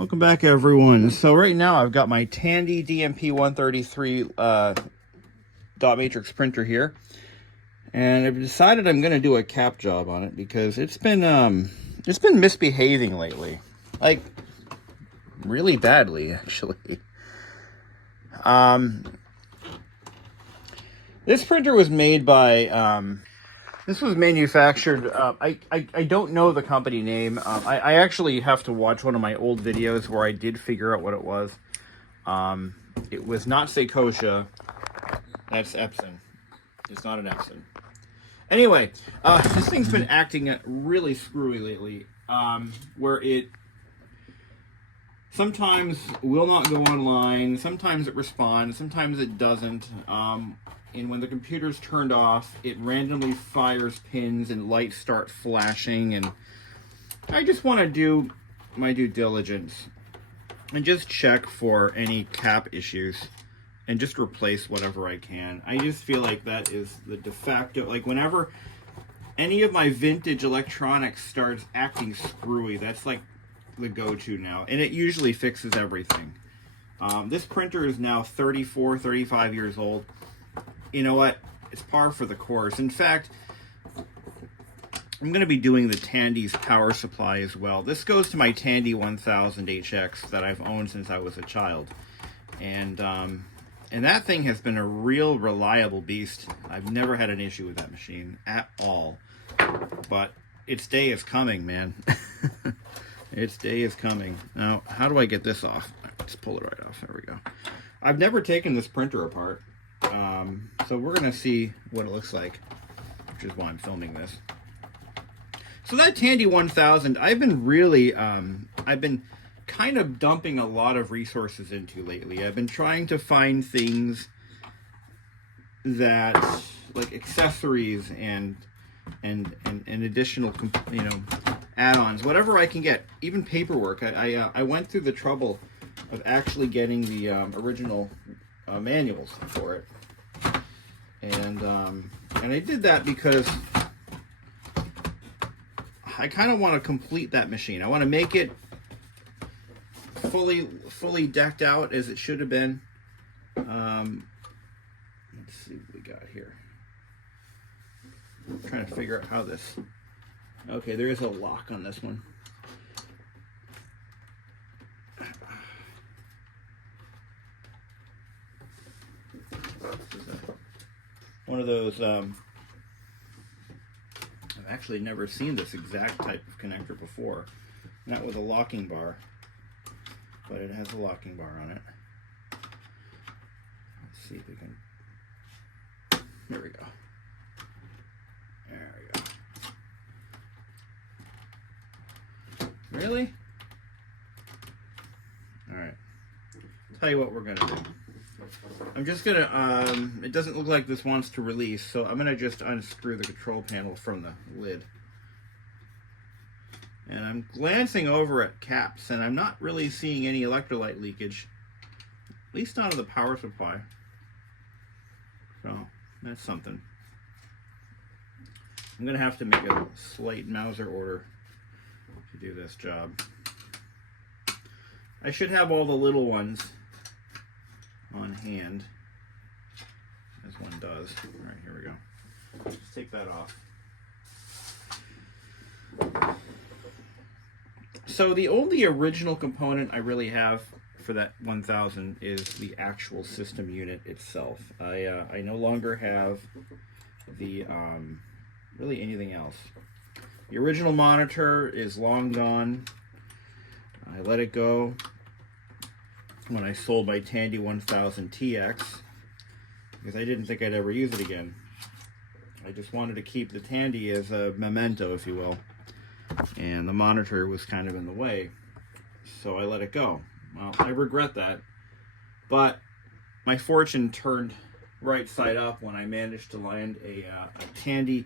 Welcome back, everyone. So right now I've got my Tandy DMP133 dot matrix printer here, and I've decided I'm going to do a cap job on it because it's been misbehaving lately, like really badly actually. This printer was made by this was manufactured, I don't know the company name. I actually have to watch one of my old videos where I did figure out what it was. It was not Seikosha. That's Epson. It's not an Epson. Anyway, this thing's been acting really screwy lately, where it sometimes will not go online, sometimes it responds, sometimes it doesn't. And when the computer's turned off, it randomly fires pins and lights start flashing, and I just want to do my due diligence and just check for any cap issues and just replace whatever I can. I just feel like that is the de facto, like whenever any of my vintage electronics starts acting screwy, that's like the go-to now, and it usually fixes everything. This printer is now 35 years old. You know what? It's par for the course. In fact, I'm going to be doing the Tandy's power supply as well. This goes to my Tandy 1000 HX that I've owned since I was a child. And that thing has been a real reliable beast. I've never had an issue with that machine at all. But its day is coming, man. Its day is coming. Now, how do I get this off? Let's pull it right off. There we go. I've never taken this printer apart. So we're going to see what it looks like, which is why I'm filming this. So that Tandy 1000, I've been really, I've been kind of dumping a lot of resources into lately. I've been trying to find things that, like accessories and additional, you know, add-ons, whatever I can get, even paperwork. I went through the trouble of actually getting the original manuals for it, and I did that because I kind of want to complete that machine. I want to make it fully decked out as it should have been. Let's see what we got here. I'm trying to figure out how this. Okay, there is a lock on this one. One of those, I've actually never seen this exact type of connector before. Not with a locking bar, but it has a locking bar on it. Let's see if we can, there we go. There we go. Really? Alright. Tell you what we're gonna do. I'm just gonna, it doesn't look like this wants to release, so I'm gonna just unscrew the control panel from the lid. And I'm glancing over at caps, and I'm not really seeing any electrolyte leakage, at least not of the power supply. So, that's something. I'm gonna have to make a slight Mauser order to do this job. I should have all the little ones on hand, as one does. All right, here we go. Let's take that off. So the only original component I really have for that 1000 is the actual system unit itself. I no longer have the really anything else. The original monitor is long gone. I let it go when I sold my Tandy 1000 TX because I didn't think I'd ever use it again. I just wanted to keep the Tandy as a memento, if you will, and the monitor was kind of in the way, so I let it go. Well, I regret that, but my fortune turned right side up when I managed to land a Tandy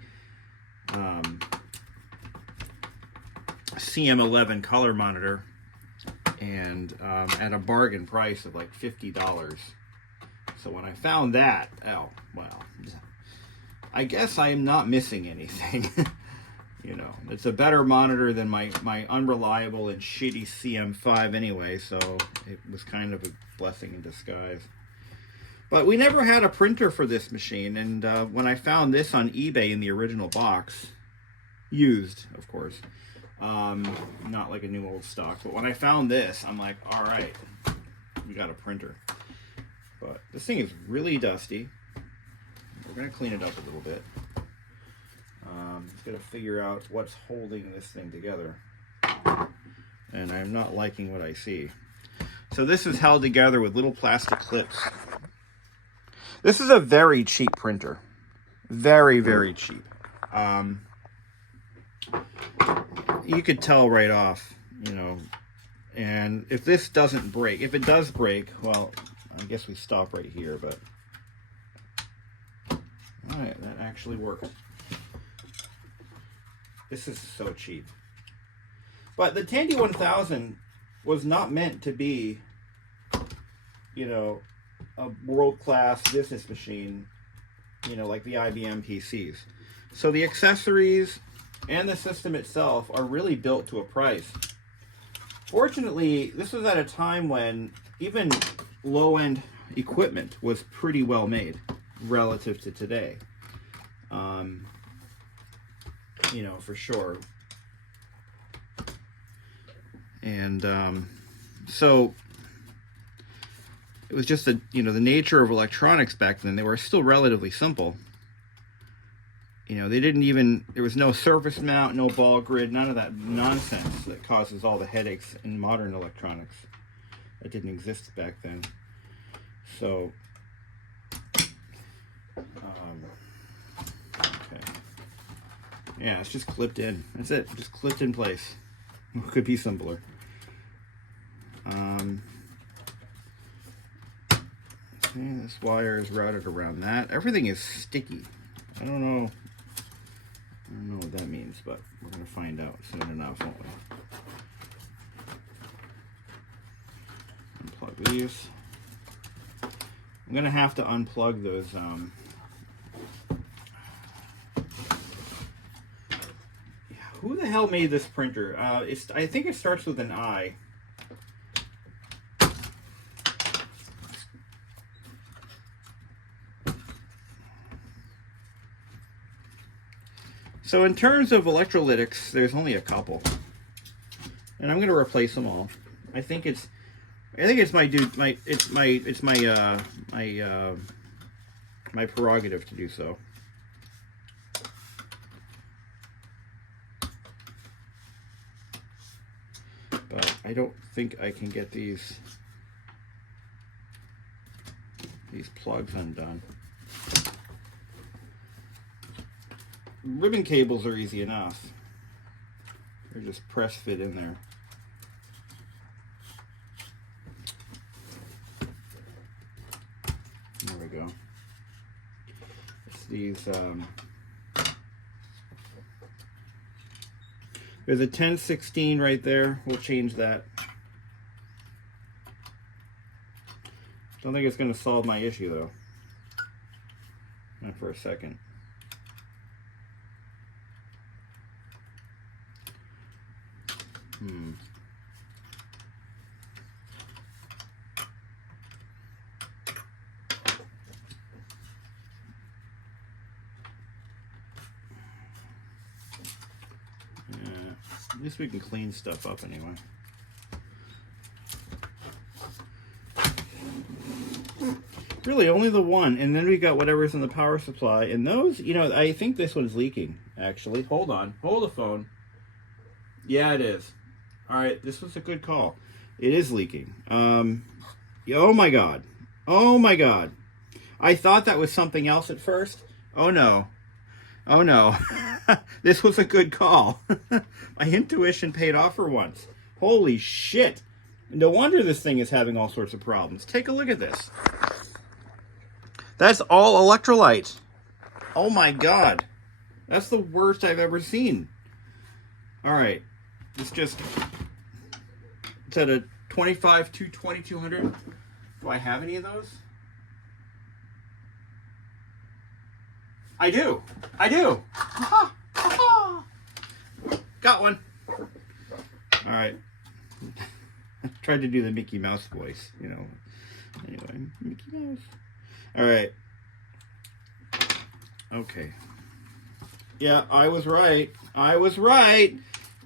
CM11 color monitor, and at a bargain price of like $50. So when I found that, oh well, I guess I am not missing anything. you know, it's a better monitor than my unreliable and shitty CM5 anyway, so it was kind of a blessing in disguise. But we never had a printer for this machine, and when I found this on eBay in the original box, used, of course, not like a new old stock, but when I found this, I'm like, all right, we got a printer. But this thing is really dusty. We're going to clean it up a little bit. Just got to figure out what's holding this thing together. And I'm not liking what I see. So this is held together with little plastic clips. This is a very cheap printer. Very, very cheap. You could tell right off, you know. And if this doesn't break, if it does break, well, I guess we stop right here, but all right, that actually worked. This is so cheap. But the Tandy 1000 was not meant to be, you know, a world-class business machine, you know, like the IBM PCs. So the accessories and the system itself are really built to a price. Fortunately, this was at a time when even low-end equipment was pretty well made relative to today. You know, for sure. And so it was just the, you know, the nature of electronics back then. They were still relatively simple. You know, they didn't even, there was no surface mount, no ball grid, none of that nonsense that causes all the headaches in modern electronics. That didn't exist back then. So, okay. Yeah, it's just clipped in. That's it, just clipped in place. It could be simpler. Okay, this wire is routed around that. Everything is sticky. I don't know what that means, but we're going to find out soon enough, won't we? Unplug these. I'm going to have to unplug those. Who the hell made this printer? I think it starts with an I. So in terms of electrolytics, there's only a couple, and I'm going to replace them all. I think it's my prerogative to do so. But I don't think I can get these plugs undone. Ribbon cables are easy enough. They're just press fit in there. There we go. It's these, there's a 1016 right there. We'll change that. Don't think it's going to solve my issue though. Not for a second. At least we can clean stuff up anyway. Really, only the one, and then we got whatever's in the power supply. And those, you know, I think this one's leaking, actually. Hold on. Hold the phone. Yeah, it is. All right, this was a good call. It is leaking. Oh, my God. Oh, my God. I thought that was something else at first. Oh, no. Oh, no. This was a good call. My intuition paid off for once. Holy shit. No wonder this thing is having all sorts of problems. Take a look at this. That's all electrolyte. Oh, my God. That's the worst I've ever seen. All right. It's at a 25 to 2200. Do I have any of those? I do. I do. got one. All right. I tried to do the Mickey Mouse voice, you know. Anyway, Mickey Mouse. All right. Okay. Yeah, I was right. I was right.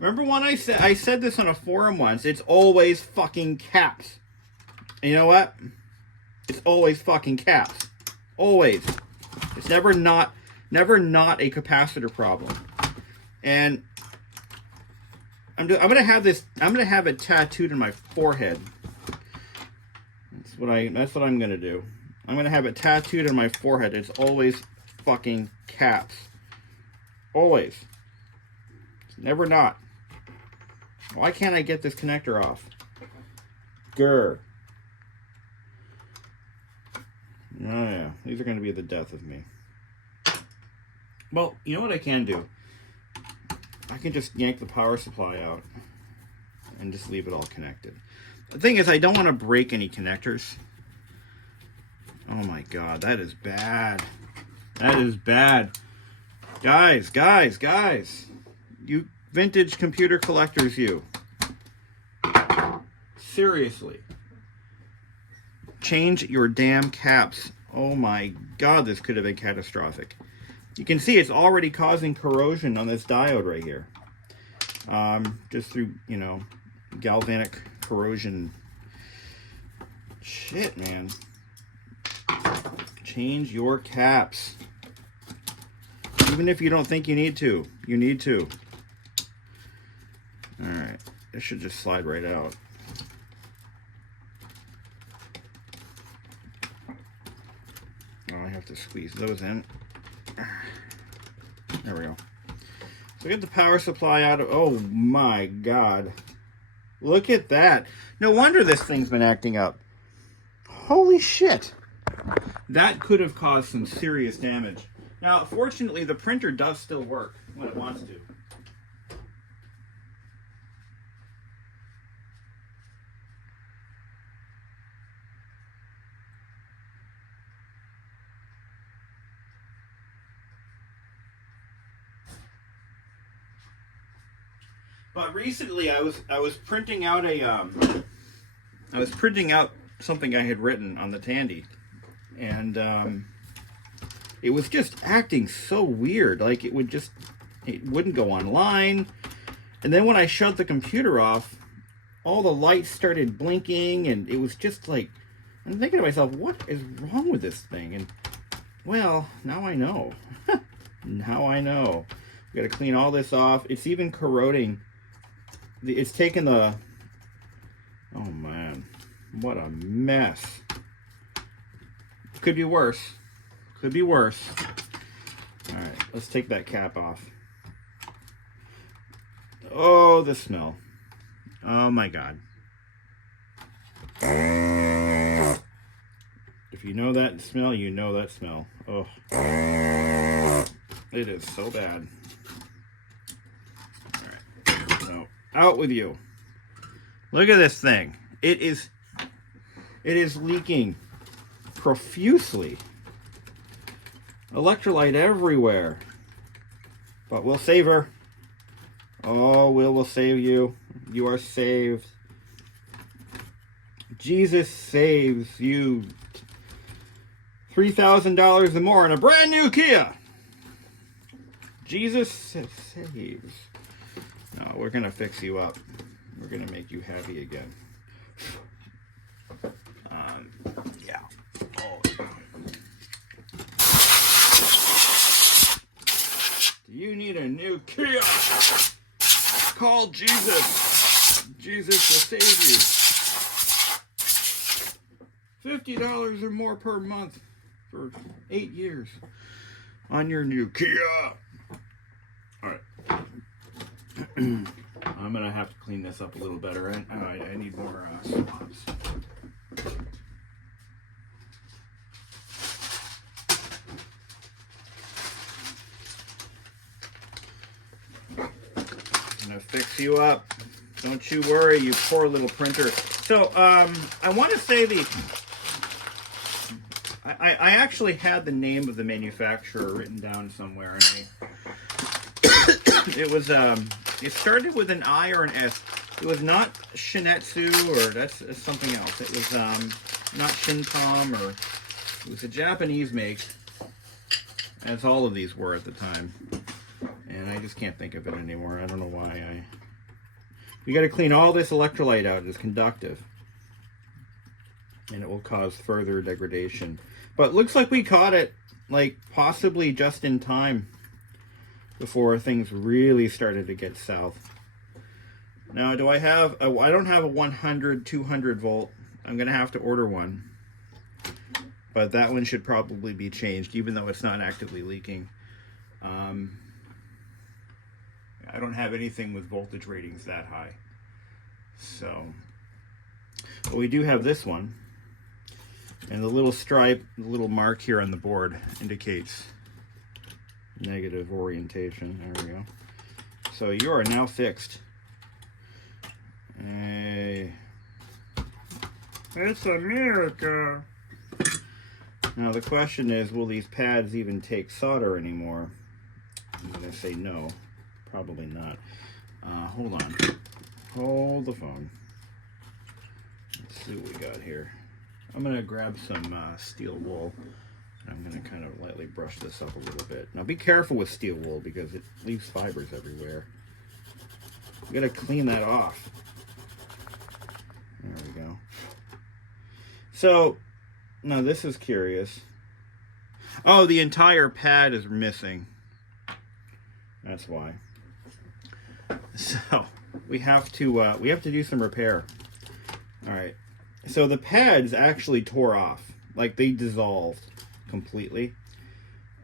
Remember when I said this on a forum once? It's always fucking caps. And you know what? It's always fucking caps. Always. It's never not a capacitor problem. And I'm gonna have it tattooed on my forehead. That's what I'm gonna do. I'm gonna have it tattooed on my forehead. It's always fucking caps. Always. It's never not. Why can't I get this connector off? Grr. Oh yeah, these are gonna be the death of me. Well, you know what I can do? I can just yank the power supply out and just leave it all connected. The thing is, I don't want to break any connectors. Oh my god, that is bad. That is bad. Guys. You vintage computer collectors, you. Seriously. Change your damn caps. Oh my god, this could have been catastrophic. You can see it's already causing corrosion on this diode right here. Just through, you know, galvanic corrosion. Shit, man. Change your caps. Even if you don't think you need to. You need to. Alright. This should just slide right out. Oh, I have to squeeze those in. There we go. So get the power supply out of... Oh my god. Look at that. No wonder this thing's been acting up. Holy shit. That could have caused some serious damage. Now, fortunately, the printer does still work when it wants to. But recently, I was printing out something I had written on the Tandy, and it was just acting so weird. Like it wouldn't go online, and then when I shut the computer off, all the lights started blinking, and it was just like, I'm thinking to myself, what is wrong with this thing? And well, now I know. Now I know. We got to clean all this off. It's even corroding. It's taken the... Oh man, what a mess. Could be worse. Could be worse. Alright, let's take that cap off. Oh, the smell. Oh my god. If you know that smell, you know that smell. Oh. It is so bad. Alright, so out with you. Look at this thing. It is leaking profusely. Electrolyte everywhere. But we'll save her. Oh, we'll save you. You are saved. Jesus saves you. $3,000 or more in a brand new Kia. Jesus saves. No, we're going to fix you up. We're going to make you happy again. Yeah. Oh. Do you need a new Kia? Call Jesus. Jesus will save you. $50 or more per month for 8 years on your new Kia. All right. I'm gonna have to clean this up a little better, and I need more swabs. I'm gonna fix you up. Don't you worry, you poor little printer. So, I want to say I actually had the name of the manufacturer written down somewhere, and it was It started with an I or an S. It was not Shinetsu, or that's something else. It was not Shintom, or it was a Japanese make, as all of these were at the time. And I just can't think of it anymore. I don't know why. You got to clean all this electrolyte out. It's conductive, and it will cause further degradation. But looks like we caught it, like, possibly just in time before things really started to get south. Now, do I have I don't have a 100, 200 volt. I'm going to have to order one. But that one should probably be changed, even though it's not actively leaking. I don't have anything with voltage ratings that high. So, but we do have this one. And the little stripe, the little mark here on the board indicates negative orientation. There we go. So you are now fixed. It's America. Now the question is, will these pads even take solder anymore? I'm going to say no. Probably not. Hold on. Hold the phone. Let's see what we got here. I'm going to grab some steel wool. I'm going to kind of lightly brush this up a little bit. Now be careful with steel wool because it leaves fibers everywhere. You got to clean that off. There we go. So, now this is curious. Oh, the entire pad is missing. That's why. So, we have to do some repair. All right. So the pads actually tore off, like they dissolved completely.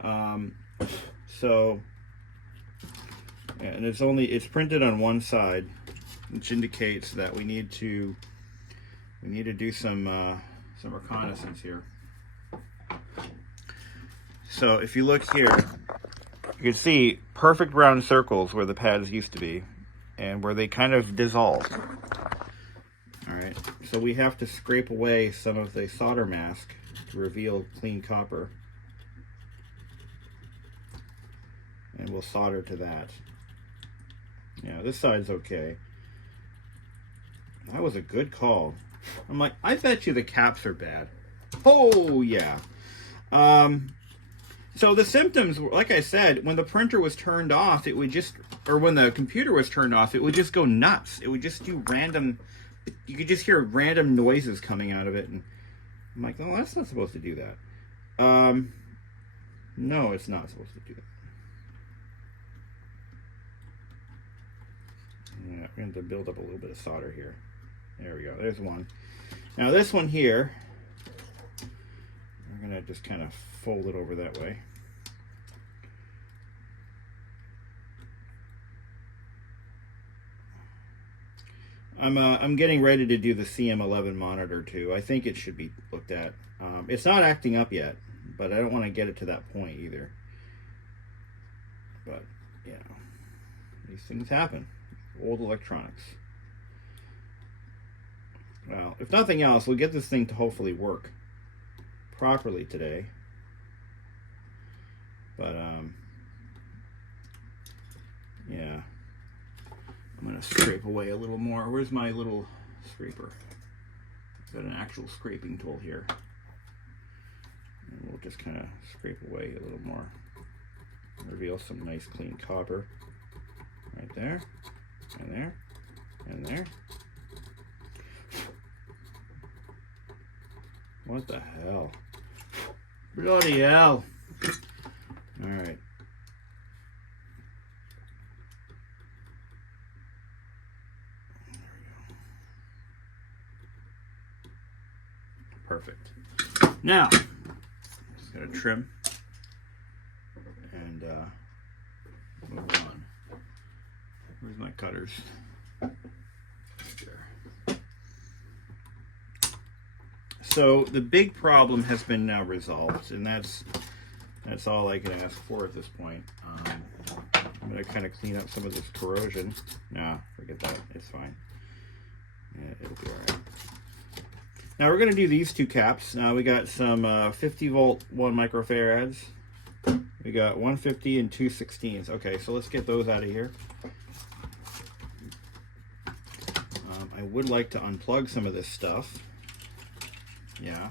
So, and it's printed on one side, which indicates that we need to do some reconnaissance here. So if you look here, you can see perfect round circles where the pads used to be, and where they kind of dissolved. All right, so we have to scrape away some of the solder mask to reveal clean copper. And we'll solder to that. Yeah, this side's okay. That was a good call. I'm like, I bet you the caps are bad. Oh, yeah. So the symptoms, like I said, when the printer was turned off, it would just, or when the computer was turned off, it would just go nuts. It would just do random, you could just hear random noises coming out of it. And I'm like, oh, that's not supposed to do that. No, it's not supposed to do that. Yeah, we're going to build up a little bit of solder here. There we go. There's one. Now this one here, we're going to just kind of fold it over that way. I'm getting ready to do the CM11 monitor too. I think it should be looked at. It's not acting up yet, but I don't want to get it to that point either. But, you know, these things happen. Old electronics. Well, if nothing else, we'll get this thing to hopefully work properly today. But, yeah. I'm going to scrape away a little more. Where's my little scraper? I've got an actual scraping tool here. And we'll just kind of scrape away a little more. Reveal some nice clean copper. Right there. And there. And there. What the hell? Bloody hell. Alright. Perfect. Now, just gonna trim and move on. Where's my cutters? Right there. So the big problem has been now resolved, and that's all I can ask for at this point. I'm gonna kind of clean up some of this corrosion. Nah, forget that. It's fine. Yeah, it'll be all right. Now we're going to do these two caps. Now we got some 50 volt 1 microfarads. We got 150 and 2/16. Okay, so let's get those out of here. would like to unplug some of this stuff. Yeah.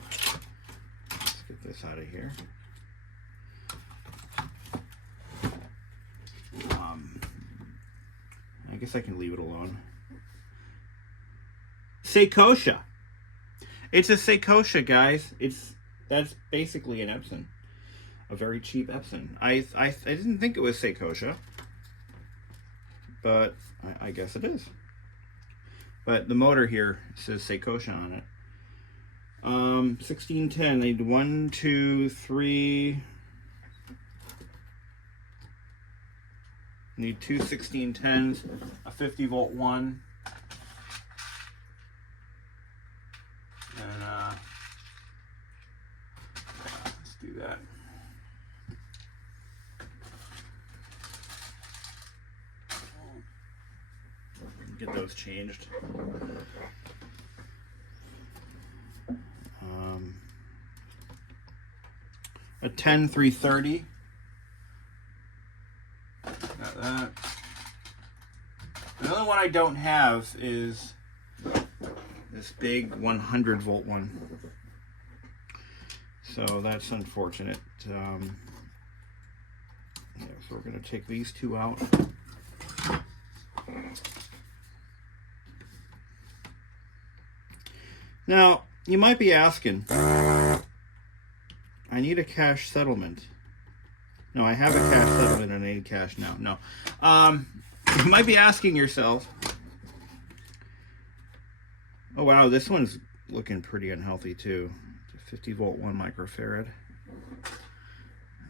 Let's get this out of here. I guess I can leave it alone. Seikosha. It's a Seikosha, guys. That's basically an Epson. A very cheap Epson. I didn't think it was Seikosha, but I guess it is. But the motor here says Seikosha on it. 1610. I need 1, 2, 3. Need two 1610s, a 50-volt one, and yeah, let's do that. Get those changed. A 10330. Got that. The only one I don't have is this big 100-volt one. So that's unfortunate. Yeah, so we're going to take these two out. Now, you might be asking, I need a cash settlement. No, I have a cash settlement and I need cash now. No. You might be asking yourself, oh wow, this one's looking pretty unhealthy too. It's a 50-volt 1 microfarad.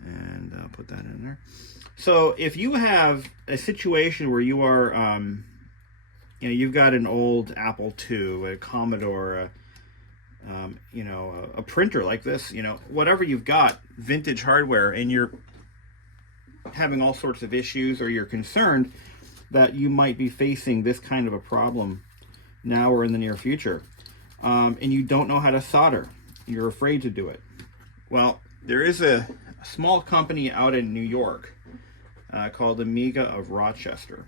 And I'll put that in there. So if you have a situation where you are, you know, you've got an old Apple II, a Commodore, a printer like this, you know, whatever you've got, vintage hardware, and you're having all sorts of issues, or you're concerned that you might be facing this kind of a problem now or in the near future, and you don't know how to solder, you're afraid to do it. Well, there is a small company out in New York called Amiga of Rochester,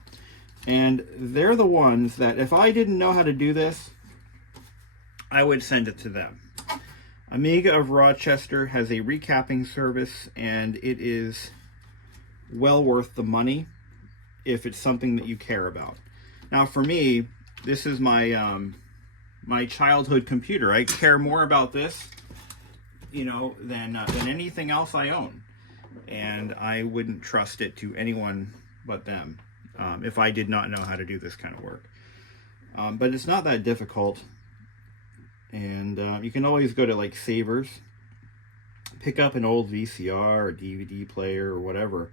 and they're the ones that if I didn't know how to do this, I would send it to them. Amiga of Rochester has a recapping service, and it is well worth the money if it's something that you care about. Now for me, this is my my childhood computer. I care more about this, you know, than anything else I own, and I wouldn't trust it to anyone but them if I did not know how to do this kind of work. But it's not that difficult, and you can always go to like Savers, pick up an old VCR or DVD player or whatever,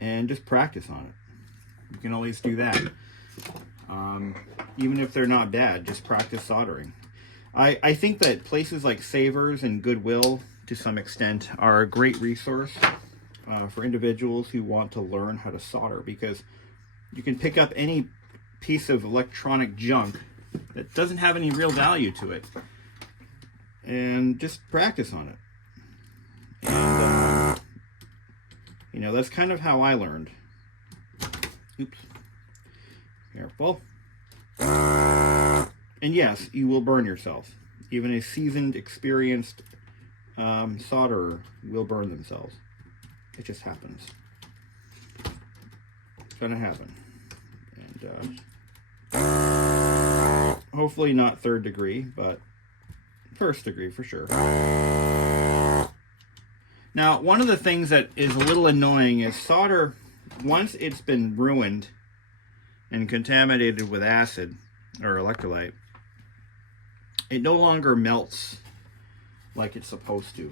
and just practice on it. You can always do that. Even if they're not bad, just practice soldering. I think that places like Savers and Goodwill, to some extent, are a great resource for individuals who want to learn how to solder, because you can pick up any piece of electronic junk that doesn't have any real value to it and just practice on it. And, you know, that's kind of how I learned. Oops. Careful. And yes, you will burn yourself. Even a seasoned, experienced solderer will burn themselves. It just happens. It's gonna happen. And hopefully not 3rd degree, but 1st degree for sure. Now, one of the things that is a little annoying is solder, once it's been ruined and contaminated with acid or electrolyte, it no longer melts like it's supposed to.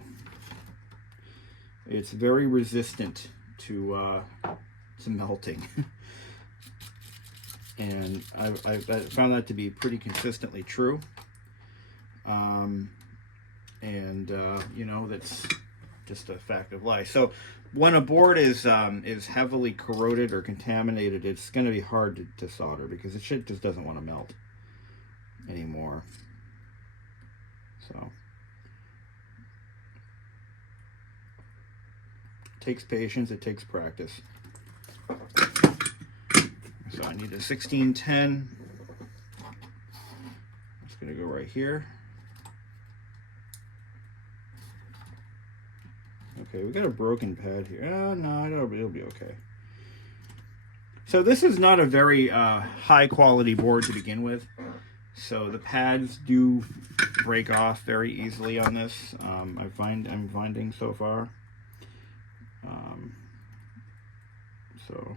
It's very resistant to melting. And I found that to be pretty consistently true. You know, that's just a fact of life. So when a board is heavily corroded or contaminated, it's going to be hard to solder, because the shit just doesn't want to melt anymore. So it takes patience, it takes practice. So I need a 1610. gonna go right here. Okay, we got a broken pad here. Oh, no, it'll be okay. So this is not a very high quality board to begin with. So the pads do break off very easily on this. I'm finding so far. So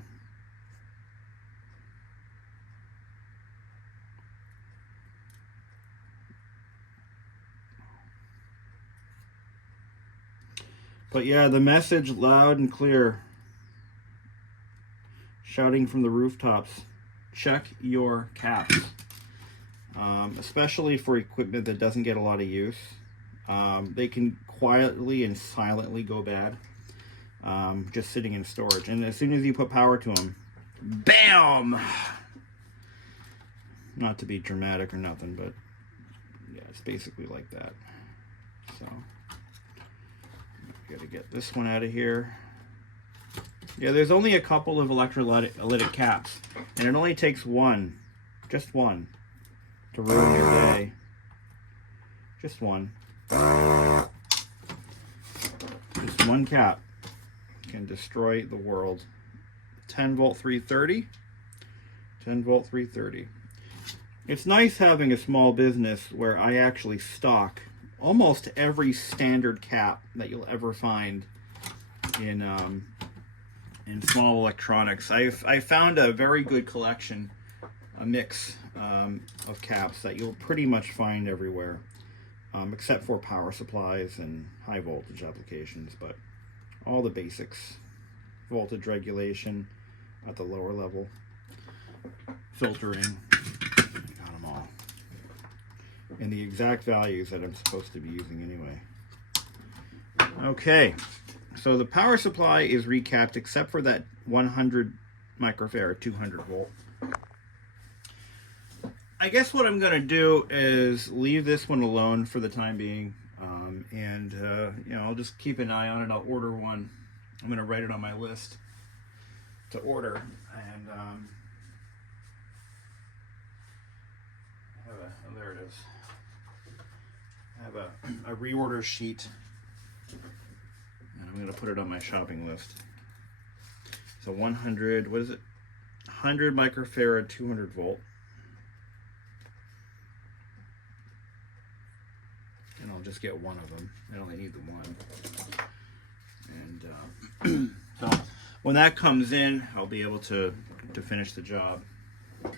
but yeah, the message loud and clear, shouting from the rooftops: check your caps. Especially for equipment that doesn't get a lot of use. They can quietly and silently go bad, just sitting in storage. And as soon as you put power to them, BAM! Not to be dramatic or nothing, but yeah, it's basically like that. So, gotta get this one out of here. Yeah, there's only a couple of electrolytic caps, and it only takes one, just one, to ruin your day. Just one. Just one cap can destroy the world. 10 volt 330. 10 volt 330. It's nice having a small business where I actually stock almost every standard cap that you'll ever find in small electronics. I found a very good collection, a mix of caps that you'll pretty much find everywhere, except for power supplies and high voltage applications, but all the basics. Voltage regulation at the lower level, filtering, I got them all. And the exact values that I'm supposed to be using anyway. Okay, so the power supply is recapped except for that 100 microfarad 200 volt. I guess what I'm going to do is leave this one alone for the time being, and you know, I'll just keep an eye on it. I'll order one. I'm going to write it on my list to order, and there it is. I have a reorder sheet, and I'm going to put it on my shopping list. So 100, what is it? 100 microfarad 200 volt. And I'll just get one of them. I only need the one. And so when that comes in, I'll be able to finish the job. Clean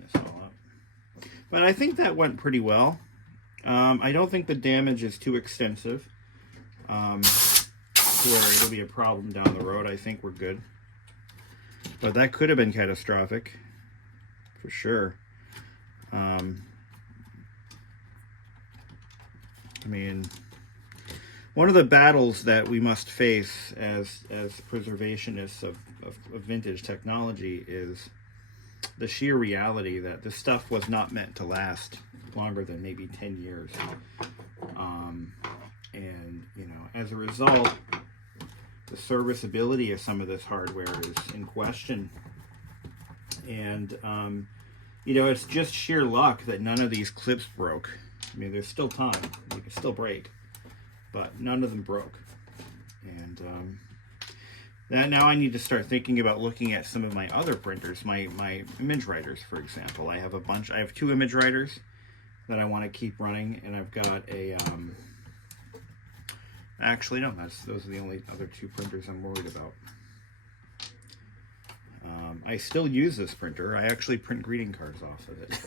this all up. But I think that went pretty well. I don't think the damage is too extensive to where it'll be a problem down the road. I think we're good. But that could have been catastrophic. For sure. I mean, one of the battles that we must face as preservationists of vintage technology is the sheer reality that this stuff was not meant to last longer than maybe 10 years. And, you know, as a result, the serviceability of some of this hardware is in question. And, you know, it's just sheer luck that none of these clips broke. I mean, there's still time. They can still break. But none of them broke. And that now I need to start thinking about looking at some of my other printers, my image writers, for example. I have 2 image writers that I want to keep running. And I've got a... actually, no, those are the only other 2 printers I'm worried about. I still use this printer. I actually print greeting cards off of it.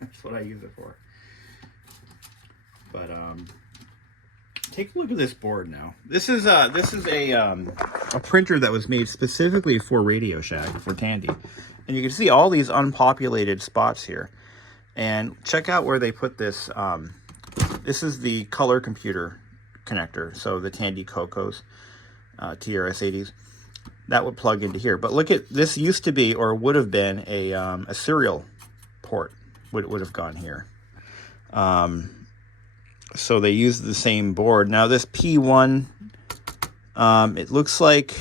That's what I use it for. But take a look at this board now. This is a printer that was made specifically for Radio Shack, for Tandy. And you can see all these unpopulated spots here. And check out where they put this. This is the color computer connector. So the Tandy Cocos, TRS-80s. That would plug into here. But look at this, used to be, or would have been, a serial port would have gone here. So they used the same board. Now this P1, it looks like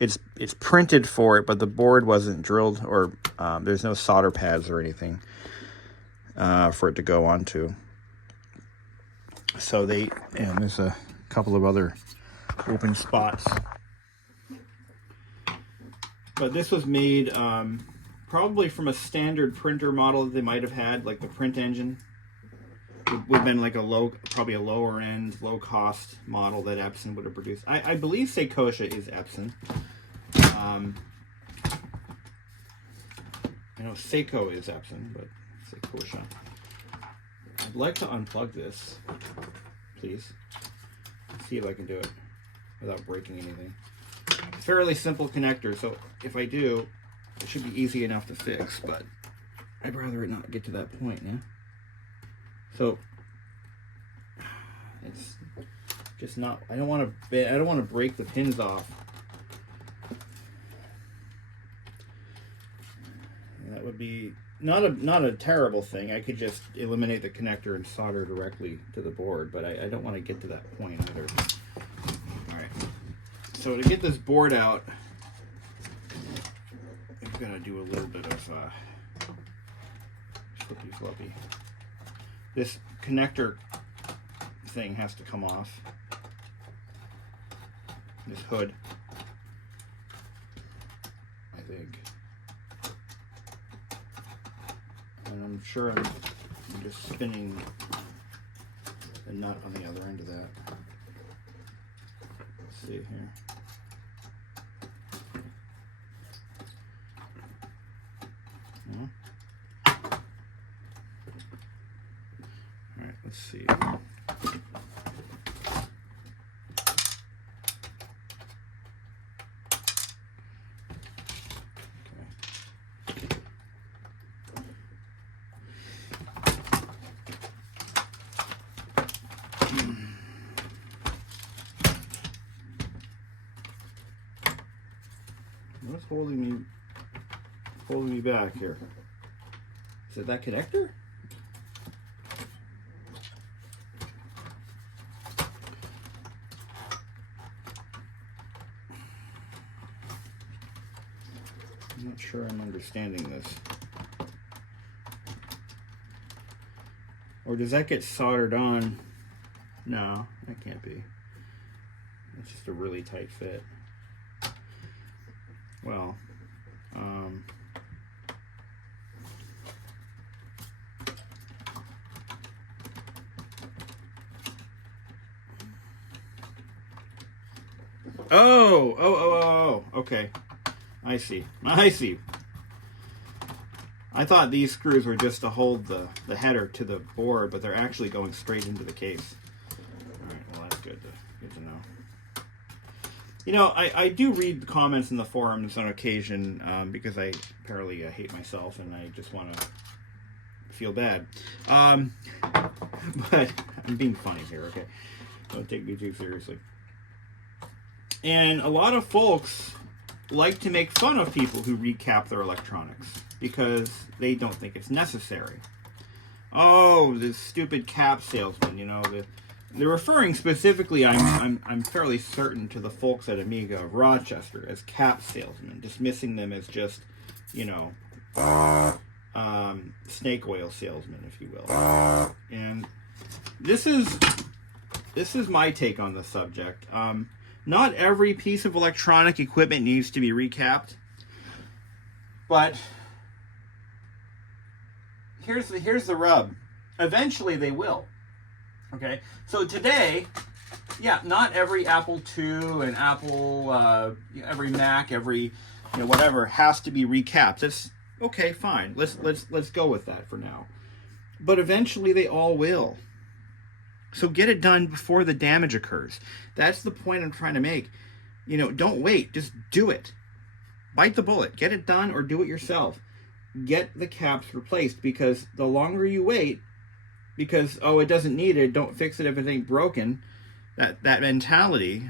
it's it's printed for it, but the board wasn't drilled, or there's no solder pads or anything for it to go onto. So and there's a couple of other open spots. But this was made probably from a standard printer model that they might have had, like the print engine. Would have been like probably a lower end, low cost model that Epson would have produced. I believe Seikosha is Epson. I know Seiko is Epson, but Seikosha. I'd like to unplug this, please. See if I can do it without breaking anything. It's a fairly simple connector, so if I do, it should be easy enough to fix, but I'd rather it not get to that point, yeah? So it's just not, I don't want to break the pins off. And that would be not a terrible thing. I could just eliminate the connector and solder directly to the board, but I don't want to get to that point either. All right. So to get this board out, I'm gonna do a little bit of flippy floppy. This connector thing has to come off. This hood, I think. And I'm sure I'm just spinning the nut on the other end of that. Let's see here. No? Alright, let's see. What's holding me back here? Is it that connector? I'm not sure I'm understanding this. Or does that get soldered on? No, that can't be. It's just a really tight fit. Well, oh, okay. I see. I thought these screws were just to hold the header to the board, but they're actually going straight into the case. All right, well, that's good to know. You know, I do read the comments in the forums on occasion because I apparently hate myself and I just want to feel bad. But I'm being funny here, okay? Don't take me too seriously. And a lot of folks like to make fun of people who recap their electronics because they don't think it's necessary. Oh, this stupid cap salesman, you know, they're referring specifically, I'm fairly certain, to the folks at Amiga of Rochester as cap salesmen, dismissing them as just, you know, snake oil salesmen, if you will. And this is my take on the subject. Not every piece of electronic equipment needs to be recapped, but here's the rub. Eventually they will. Okay, so today, yeah, not every Apple II and Apple, every Mac, every, you know, whatever has to be recapped. That's okay, fine. Let's go with that for now. But eventually they all will. So get it done before the damage occurs. That's the point I'm trying to make. You know, don't wait. Just do it. Bite the bullet. Get it done or do it yourself. Get the caps replaced, because the longer you wait, because, oh, it doesn't need it, don't fix it if it ain't broken, that mentality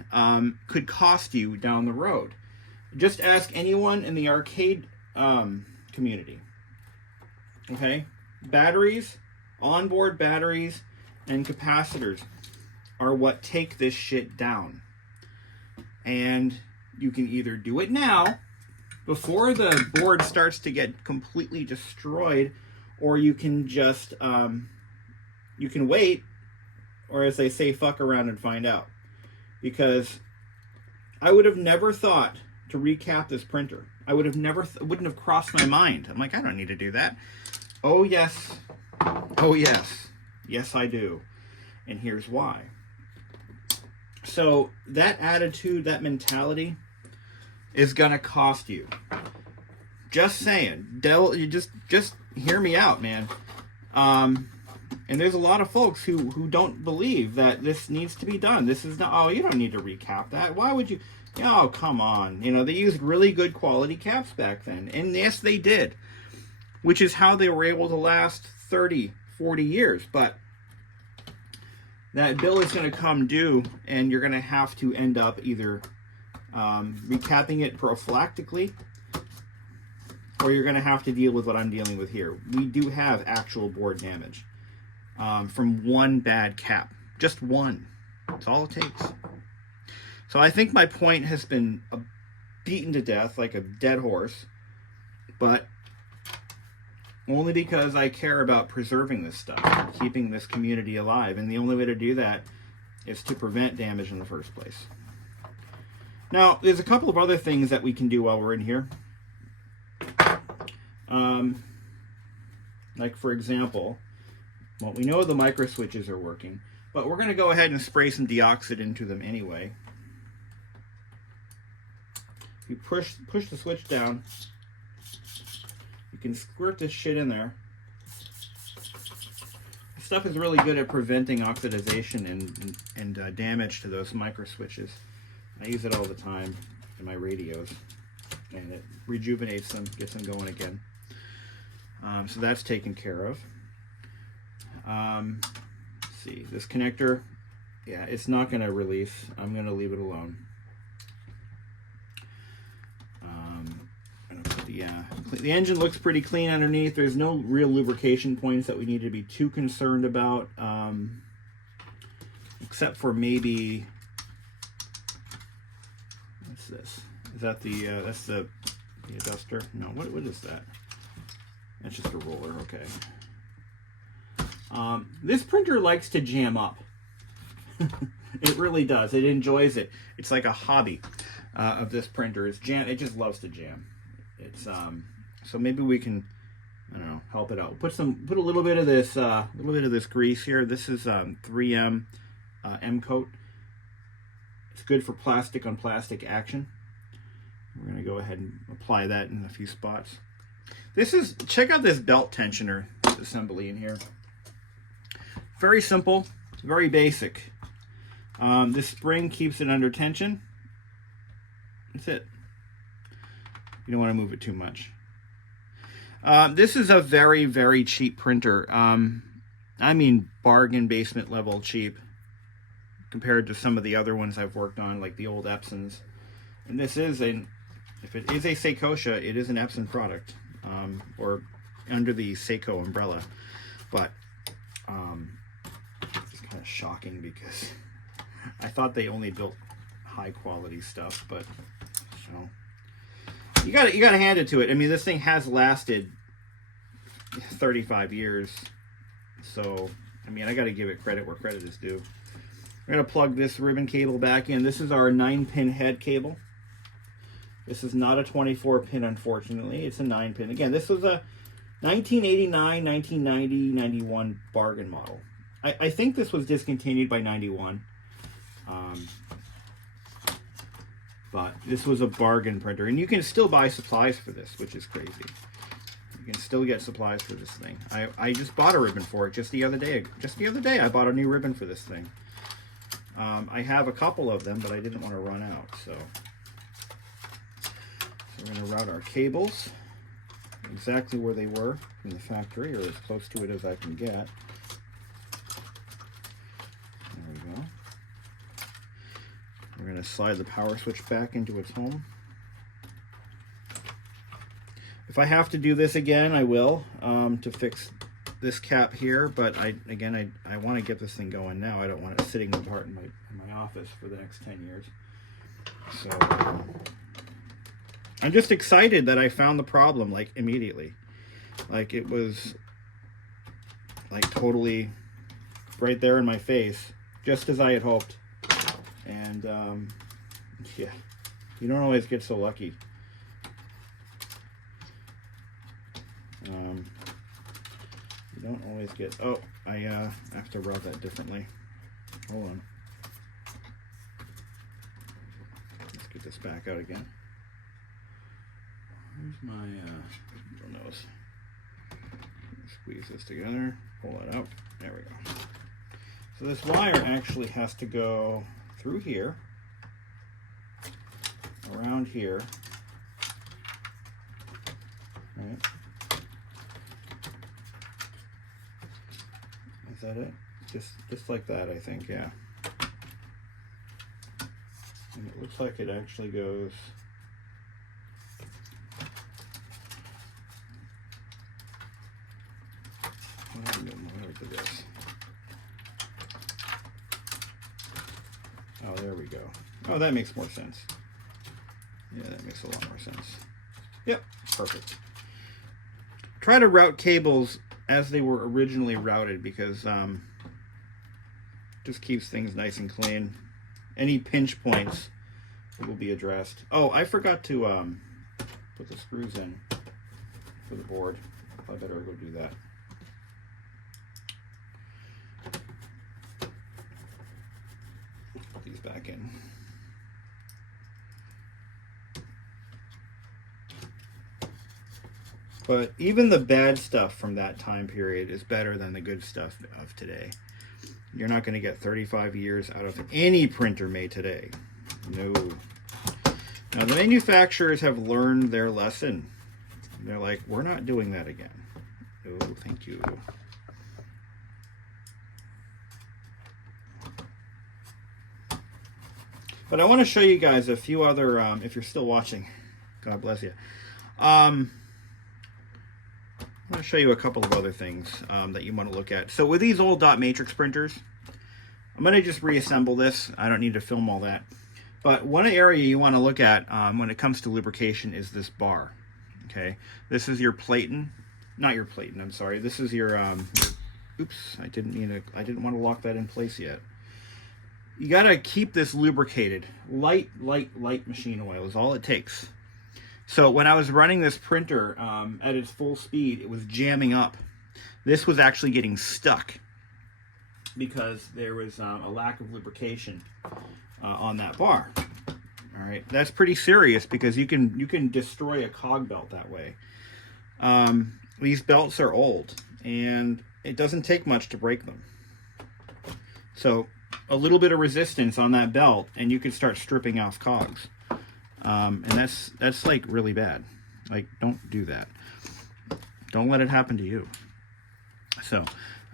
could cost you down the road. Just ask anyone in the arcade community. Okay? Batteries, onboard batteries, and capacitors are what take this shit down. And You can either do it now, before the board starts to get completely destroyed, or you can just, you can wait, or as they say, fuck around and find out. Because I would have never thought to recap this printer. I would have never, wouldn't have crossed my mind. I'm like, I don't need to do that. Oh yes. Oh yes. Yes, I do. And here's why. So that attitude, that mentality is going to cost you. Just saying. You just hear me out, man. And there's a lot of folks who don't believe that this needs to be done. This is not, oh, you don't need to recap that. Why would you? Oh, come on. You know, they used really good quality caps back then. And yes, they did. Which is how they were able to last 30, 40 years. But that bill is going to come due, and you're going to have to end up either recapping it prophylactically, or you're going to have to deal with what I'm dealing with here. We do have actual board damage from one bad cap. Just one. That's all it takes. So I think my point has been beaten to death like a dead horse, but only because I care about preserving this stuff, keeping this community alive. And the only way to do that is to prevent damage in the first place. Now, there's a couple of other things that we can do while we're in here. Like, for example, well, we know the micro switches are working, but we're going to go ahead and spray some deoxit into them anyway. You push the switch down. You can squirt this shit in there. This stuff is really good at preventing oxidization and damage to those micro switches. I use it all the time in my radios, and it rejuvenates them, gets them going again. So that's taken care of. Let's see, this connector, yeah, it's not going to release. I'm going to leave it alone. The engine looks pretty clean underneath. There's no real lubrication points that we need to be too concerned about, except for maybe, what's this? Is that the that's the adjuster? No, what is that? That's just a roller. Okay. This printer likes to jam up. It really does. It enjoys it. It's like a hobby of this printer. It just loves to jam. It's so maybe we can, I don't know, help it out. Put a little bit of this grease here. This is 3M M coat. It's good for plastic on plastic action. We're gonna go ahead and apply that in a few spots. Check out this belt tensioner assembly in here. Very simple, very basic. This spring keeps it under tension. That's it. You don't want to move it too much. This is a very, very cheap printer. I mean bargain basement level cheap compared to some of the other ones I've worked on, like the old Epsons. And this is if it is a Seikosha, it is an Epson product, or under the Seiko umbrella. But it's kind of shocking because I thought they only built high quality stuff, but you know, you gotta hand it to it. I mean, this thing has lasted 35 years, so I mean, I gotta give it credit where credit is due. We're gonna plug this ribbon cable back in. This is our 9-pin head cable. This is not a 24-pin, unfortunately. It's a 9-pin. Again, this was a 1989, 1990, 91 bargain model. I think this was discontinued by 91. But this was a bargain printer, and you can still buy supplies for this, which is crazy. You can still get supplies for this thing. I just bought a ribbon for it just the other day. Just the other day, I bought a new ribbon for this thing. I have a couple of them, but I didn't want to run out, so we're going to route our cables exactly where they were from the factory, or as close to it as I can get. There we go. We're going to slide the power switch back into its home. If I have to do this again, I will, to fix this cap here, but I want to get this thing going now. I don't want it sitting apart in my office for the next 10 years. So I'm just excited that I found the problem like immediately. Like it was like totally right there in my face, just as I had hoped. And yeah, you don't always get so lucky. You don't always get, oh, I have to rub that differently. Hold on. Let's get this back out again. Where's my little nose? Squeeze this together, pull it out. There we go. So this wire actually has to go through here, around here. Right. Is that it? Just like that, I think, yeah. And it looks like it actually goes to this. Oh, there we go. Oh, that makes more sense. Yeah, that makes a lot more sense. Yep, perfect. Try to route cables as they were originally routed, because just keeps things nice and clean. Any pinch points will be addressed. Oh, I forgot to put the screws in for the board. I better go do that. Put these back in. But even the bad stuff from that time period is better than the good stuff of today. You're not going to get 35 years out of any printer made today. No. Now, the manufacturers have learned their lesson. They're like, we're not doing that again. No, thank you. But I want to show you guys a few other, if you're still watching, God bless you. I'm going to show you a couple of other things that you want to look at. So with these old dot matrix printers, I'm going to just reassemble this. I don't need to film all that. But one area you want to look at when it comes to lubrication is this bar. Okay, this is your platen, not your platen, I'm sorry. This is your, oops, I didn't want to lock that in place yet. You got to keep this lubricated. Light machine oil is all it takes. So when I was running this printer at its full speed, it was jamming up. This was actually getting stuck because there was a lack of lubrication on that bar. All right, that's pretty serious because you can destroy a cog belt that way. These belts are old, and it doesn't take much to break them. So a little bit of resistance on that belt, and you can start stripping off cogs. And that's like really bad. Like, don't do that. Don't let it happen to you. So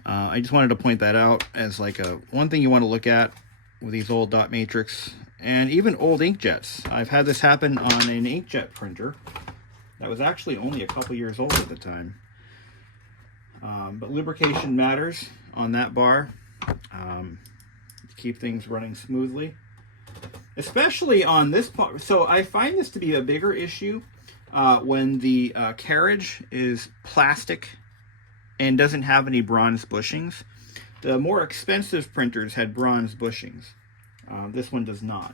I just wanted to point that out as like one thing you want to look at with these old dot matrix and even old inkjets. I've had this happen on an inkjet printer that was actually only a couple years old at the time. But lubrication matters on that bar to keep things running smoothly. Especially on this part. So I find this to be a bigger issue when the carriage is plastic and doesn't have any bronze bushings. The more expensive printers had bronze bushings. This one does not.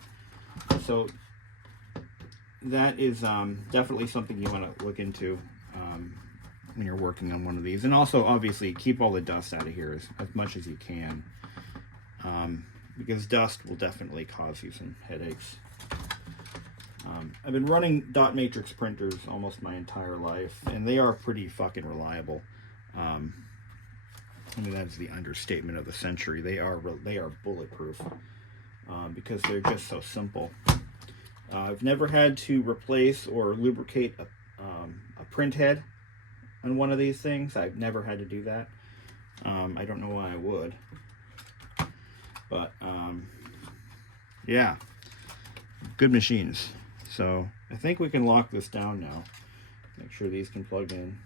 So that is definitely something you want to look into when you're working on one of these. And also, obviously, keep all the dust out of here as much as you can. Because dust will definitely cause you some headaches. I've been running dot matrix printers almost my entire life, and they are pretty fucking reliable. I mean, that's the understatement of the century. They are bulletproof because they're just so simple. I've never had to replace or lubricate a print head on one of these things. I've never had to do that. I don't know why I would. But, yeah, good machines. So I think we can lock this down now. Make sure these can plug in.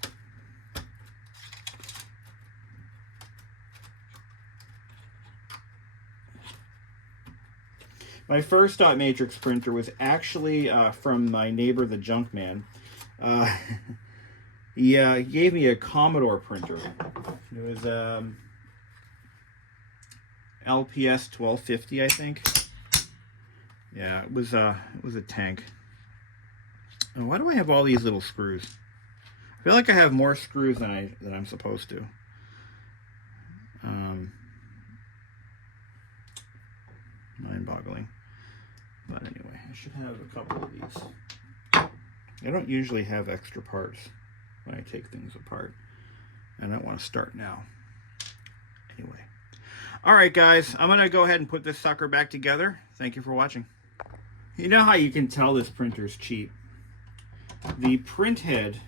My first dot matrix printer was actually from my neighbor, the junk man. He gave me a Commodore printer. It was LPS 1250, I think. Yeah, it was a tank. And why do I have all these little screws? I feel like I have more screws than I'm supposed to. Mind-boggling. But anyway, I should have a couple of these. I don't usually have extra parts when I take things apart. I don't want to start now. Anyway. Alright guys, I'm going to go ahead and put this sucker back together. Thank you for watching. You know how you can tell this printer's cheap? The print head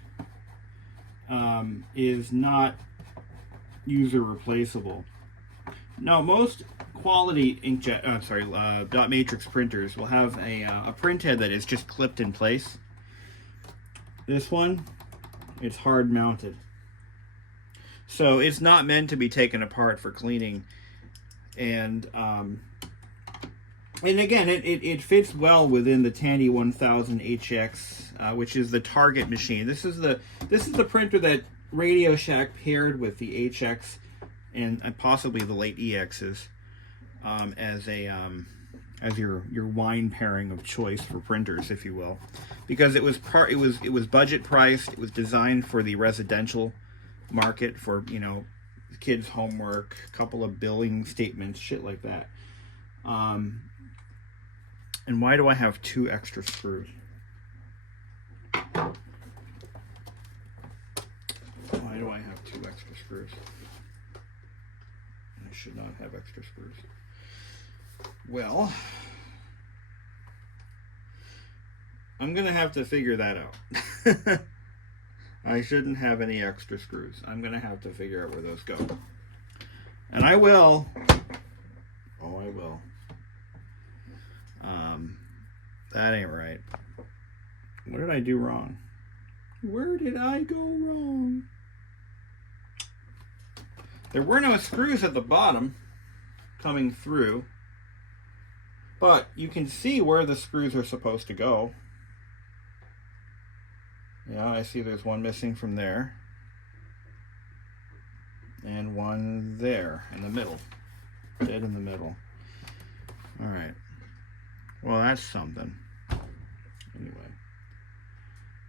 is not user replaceable. Now, most quality inkjet, dot matrix printers will have a print head that is just clipped in place. This one, it's hard mounted, so it's not meant to be taken apart for cleaning. And again, it fits well within the Tandy 1000 HX, which is the target machine. This is the printer that Radio Shack paired with the HX and possibly the late EXs as your wine pairing of choice for printers, if you will, because it was budget priced. It was designed for the residential market, for kids' homework, a couple of billing statements, shit like that. And why do I have 2 extra screws? Why do I have 2 extra screws? I should not have extra screws. Well, I'm gonna have to figure that out. I shouldn't have any extra screws. I'm gonna have to figure out where those go. And I will. Oh, I will. That ain't right. What did I do wrong? Where did I go wrong? There were no screws at the bottom coming through, but you can see where the screws are supposed to go. Yeah, I see there's one missing from there, and one there in the middle, dead in the middle. All right, well, that's something. Anyway,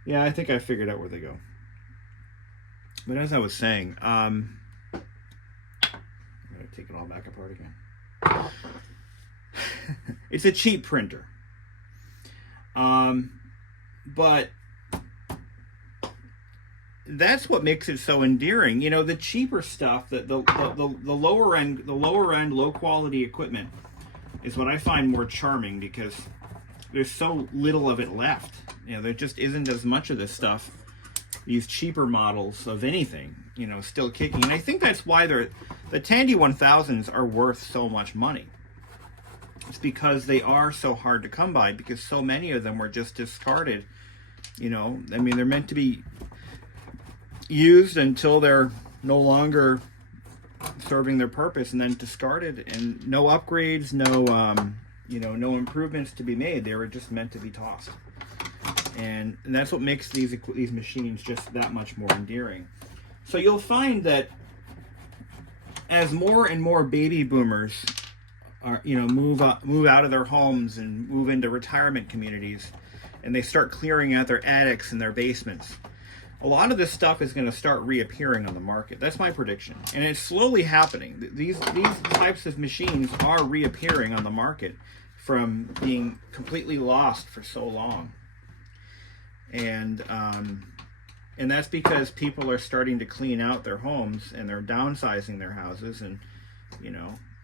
yeah, I think I figured out where they go. But as I was saying, I'm gonna take it all back apart again. It's a cheap printer, but that's what makes it so endearing. The cheaper stuff, the lower end, low quality equipment is what I find more charming, because there's so little of it left. There just isn't as much of this stuff, these cheaper models of anything, still kicking. And I think that's why the Tandy 1000s are worth so much money. It's because they are so hard to come by, because so many of them were just discarded. I mean, they're meant to be used until they're no longer serving their purpose, and then discarded, and no upgrades, no improvements to be made. They were just meant to be tossed. And that's what makes these machines just that much more endearing. So you'll find that as more and more baby boomers are, move out of their homes and move into retirement communities, and they start clearing out their attics and their basements, a lot of this stuff is going to start reappearing on the market. That's my prediction. And it's slowly happening. These types of machines are reappearing on the market from being completely lost for so long. And that's because people are starting to clean out their homes, and they're downsizing their houses, and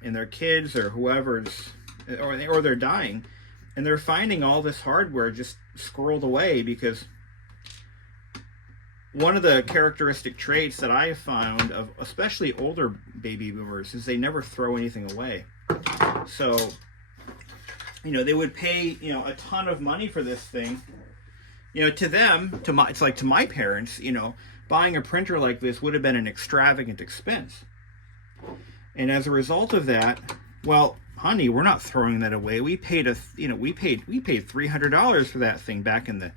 and their kids or whoever's, or they're dying, and they're finding all this hardware just squirreled away. Because one of the characteristic traits that I have found of especially older baby boomers is they never throw anything away. So, they would pay, a ton of money for this thing. To them, it's like to my parents, buying a printer like this would have been an extravagant expense. And as a result of that, Well, honey, we're not throwing that away. We paid we paid $300 for that thing back in the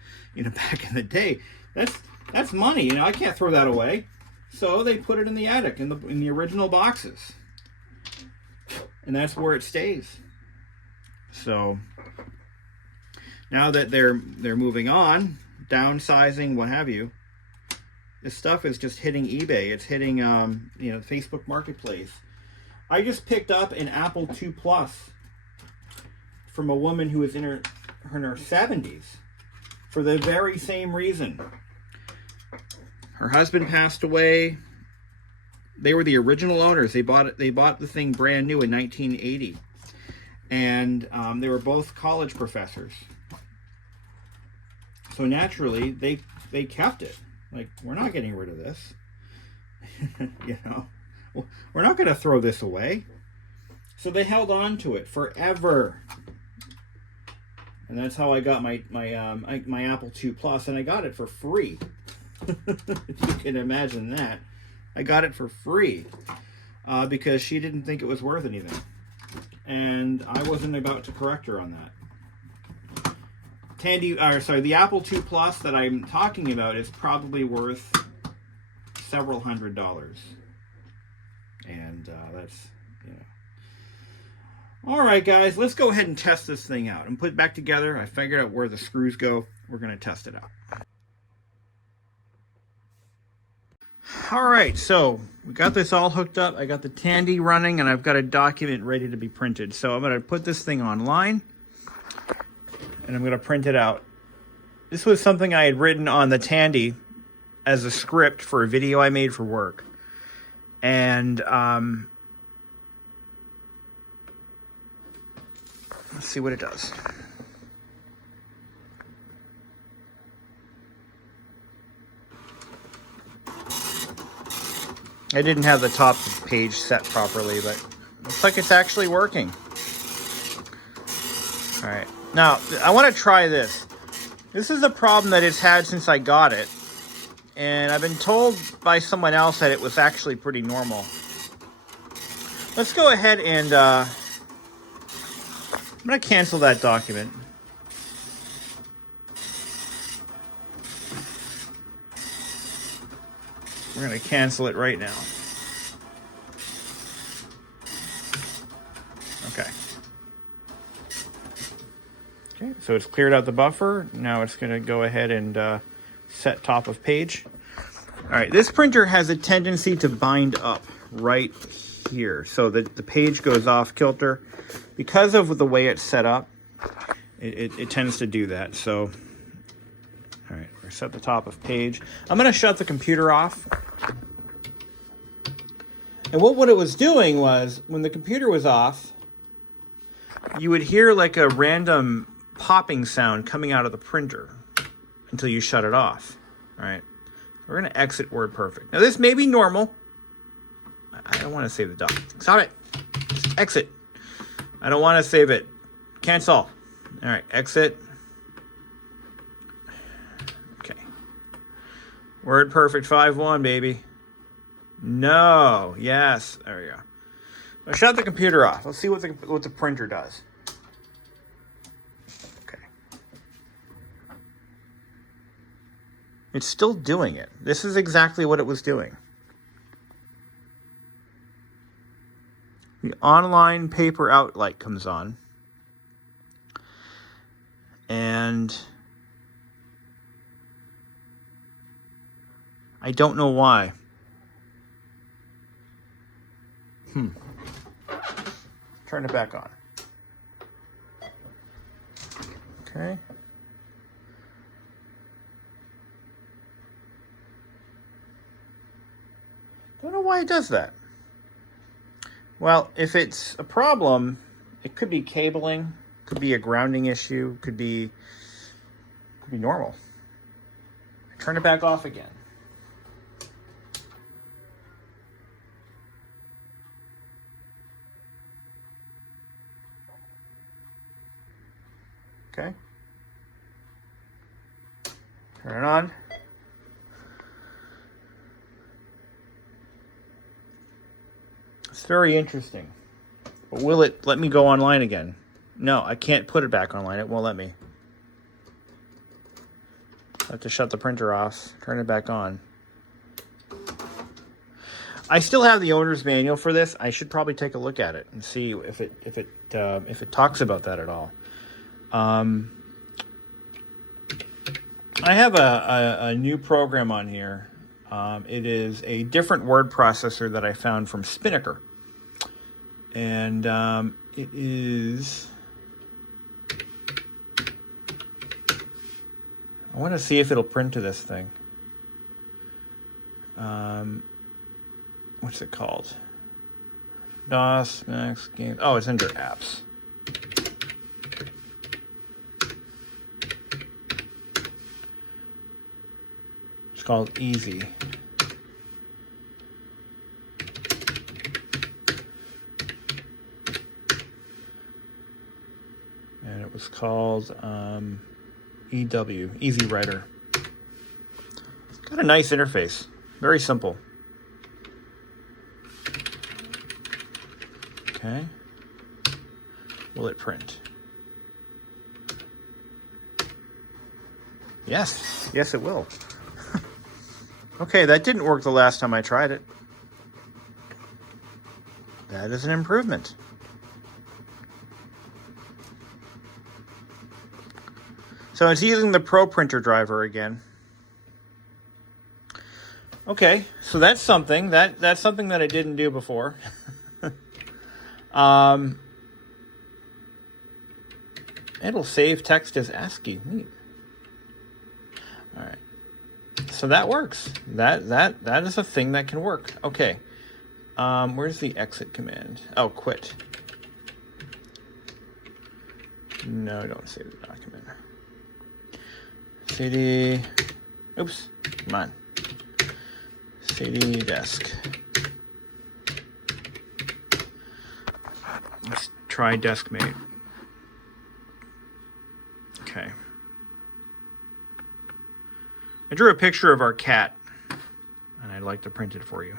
back in the day. That's money. I can't throw that away. So they put it in the attic in the original boxes, and that's where it stays. So now that they're moving on, downsizing, what have you, this stuff is just hitting eBay. It's hitting Facebook Marketplace. I just picked up an Apple II Plus from a woman who is in her 70s for the very same reason. Her husband passed away. They were the original owners. They bought the thing brand new in 1980, and they were both college professors. So naturally, they kept it. Like, we're not getting rid of this. We're not going to throw this away. So they held on to it forever. And that's how I got my Apple II Plus, and I got it for free. If you can imagine that. I got it for free because she didn't think it was worth anything. And I wasn't about to correct her on that. The Apple II Plus that I'm talking about is probably worth several $100s. And that's, All right, guys, let's go ahead and test this thing out and put it back together. I figured out where the screws go. We're going to test it out. All right, so we got this all hooked up. I got the Tandy running, and I've got a document ready to be printed. So I'm going to put this thing online, and I'm going to print it out. This was something I had written on the Tandy as a script for a video I made for work. And let's see what it does. I didn't have the top page set properly, but looks like it's actually working. All right. Now, I want to try this. This is a problem that it's had since I got it. And I've been told by someone else that it was actually pretty normal. Let's go ahead and I'm going to cancel that document. We're going to cancel it right now. Okay. Okay, so it's cleared out the buffer. Now it's going to go ahead and set top of page. All right, this printer has a tendency to bind up right here so that the page goes off kilter. Because of the way it's set up, it tends to do that. So, all right, we're set the top of page. I'm going to shut the computer off. And what it was doing was, when the computer was off, you would hear like a random popping sound coming out of the printer until you shut it off. All right, we're going to exit WordPerfect. Now, this may be normal. I don't want to save the doc. Stop it. Just exit. I don't want to save it. Cancel. All right, exit. Okay. WordPerfect 5.1, baby. No. Yes. There we go. Now shut the computer off. Let's see what the printer does. Okay. It's still doing it. This is exactly what it was doing. The online paper out light comes on. And I don't know why. Turn it back on. Okay. Don't know why it does that. Well, if it's a problem, it could be cabling, could be a grounding issue, could be normal. Turn it back off again. Okay. Turn it on. It's very interesting. But will it let me go online again? No, I can't put it back online. It won't let me. I have to shut the printer off, turn it back on. I still have the owner's manual for this. I should probably take a look at it and see if it talks about that at all. I have a new program on here. It is a different word processor that I found from Spinnaker. And it is... I want to see if it'll print to this thing. What's it called? DOS, Max, Games. Oh, it's under apps. It's called Easy. And it was called EW, Easy Writer. Got a nice interface. Very simple. Okay. Will it print? Yes. Yes, it will. Okay, that didn't work the last time I tried it. That is an improvement. So it's using the Pro Printer driver again. Okay, so that's something. That's something that I didn't do before. It'll save text as ASCII. Neat. All right. So that works. That is a thing that can work. Okay. Where's the exit command? Oh, quit. No, don't save the document. CD. Oops. Come on. CD desk. Let's try DeskMate. Okay. I drew a picture of our cat, and I'd like to print it for you.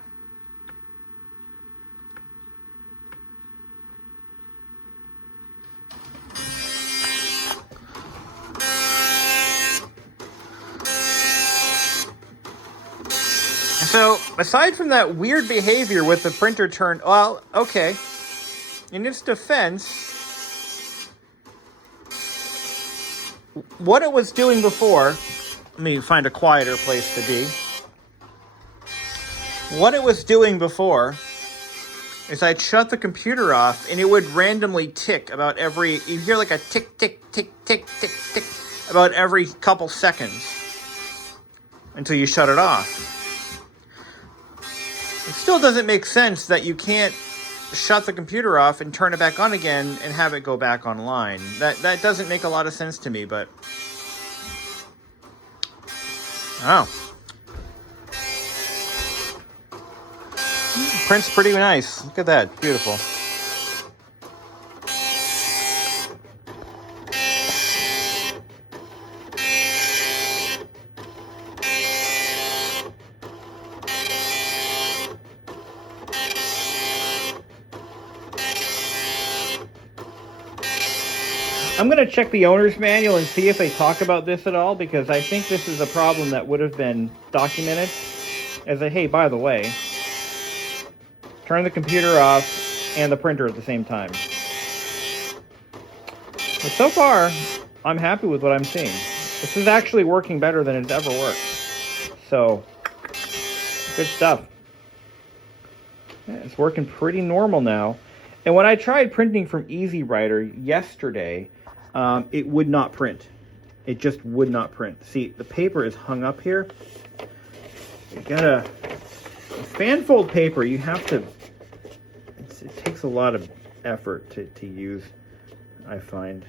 So, aside from that weird behavior with the printer turned, well, okay. In its defense, what it was doing before, let me find a quieter place to be. What it was doing before is I'd shut the computer off and it would randomly tick about every, you hear like a tick, tick, tick, tick, tick, tick, about every couple seconds until you shut it off. It still doesn't make sense that you can't shut the computer off and turn it back on again and have it go back online. That doesn't make a lot of sense to me, but oh. Print's pretty nice. Look at that. Beautiful. I'm going to check the owner's manual and see if they talk about this at all, because I think this is a problem that would have been documented as a, hey, by the way, turn the computer off and the printer at the same time. But so far, I'm happy with what I'm seeing. This is actually working better than it's ever worked. So, good stuff. Yeah, it's working pretty normal now. And when I tried printing from Easy Writer yesterday, it would not print. It just would not print. See, the paper is hung up here. You gotta, fan fold paper, you have to, it takes a lot of effort to use, I find.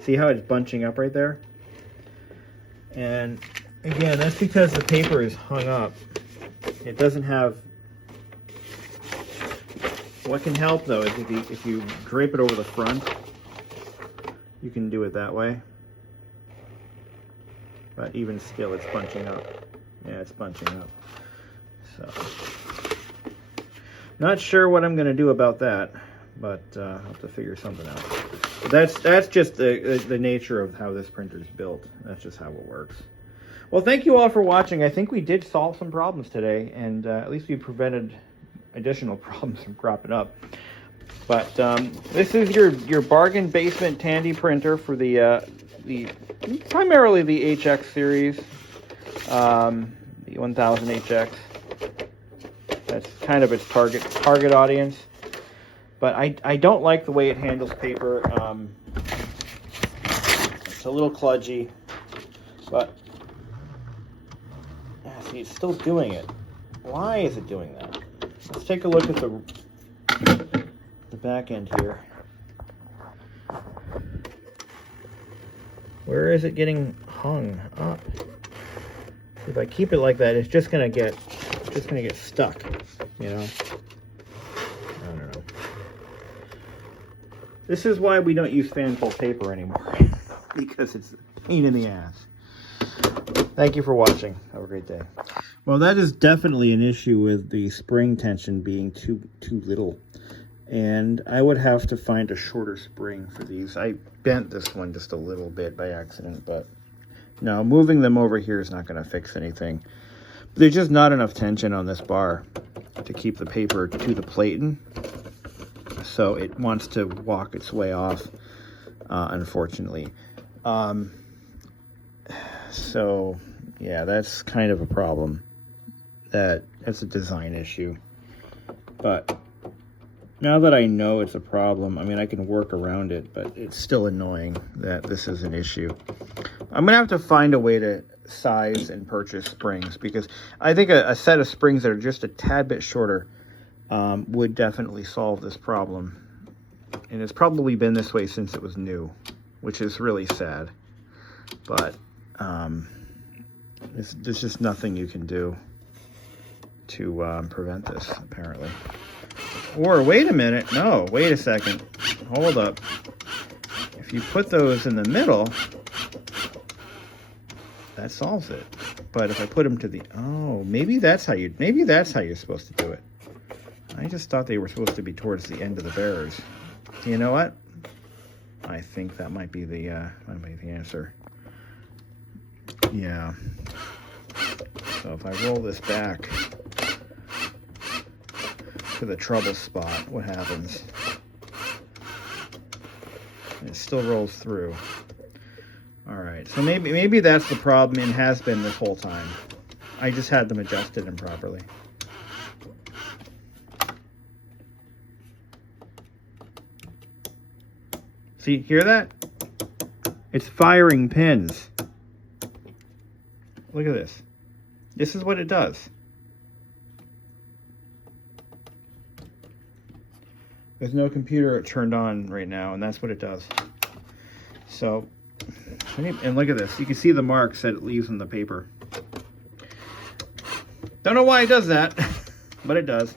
See how it's bunching up right there? And again, that's because the paper is hung up. It doesn't have, what can help though is if you drape it over the front, you can do it that way. But even still, it's bunching up. Yeah, it's bunching up. So, Not sure what I'm going to do about that, but I'll have to figure something out. But that's just the nature of how this printer is built. That's just how it works. Well, thank you all for watching. I think we did solve some problems today, and at least we prevented additional problems from cropping up. But this is your bargain basement Tandy printer for the primarily the HX series, the 1000 HX. That's kind of its target audience. But I don't like the way it handles paper. It's a little kludgy, but see, it's still doing it. Why is it doing that? Let's take a look at the back end here. Where is it getting hung up? If I keep it like that, it's just gonna get stuck, you know. I don't know. This is why we don't use fan pull paper anymore, because it's a pain in the ass. Thank you for watching. Have a great day. Well, that is definitely an issue with the spring tension being too little. And I would have to find a shorter spring for these. I bent this one just a little bit by accident, but no, moving them over here is not going to fix anything. There's just not enough tension on this bar to keep the paper to the platen. So it wants to walk its way off, unfortunately. So yeah, that's kind of a problem. That's a design issue. But now that I know it's a problem, I mean, I can work around it, but it's still annoying that this is an issue. I'm gonna have to find a way to size and purchase springs, because I think a set of springs that are just a tad bit shorter would definitely solve this problem. And it's probably been this way since it was new, which is really sad. But there's just nothing you can do to prevent this, apparently. Or wait a minute, no, wait a second, hold up. If you put those in the middle, that solves it. But if I put them to the, oh, maybe that's how you're supposed to do it. I just thought they were supposed to be towards the end of the bearers. You know what? I think that might be the answer. Yeah. So if I roll this back to the trouble spot, what happens? It still rolls through. All right, so maybe that's the problem, and has been this whole time. I just had them adjusted improperly. See, hear that? It's firing pins. Look at this. This is what it does. There's no computer turned on right now, and that's what it does. So, and look at this. You can see the marks that it leaves on the paper. Don't know why it does that, but it does.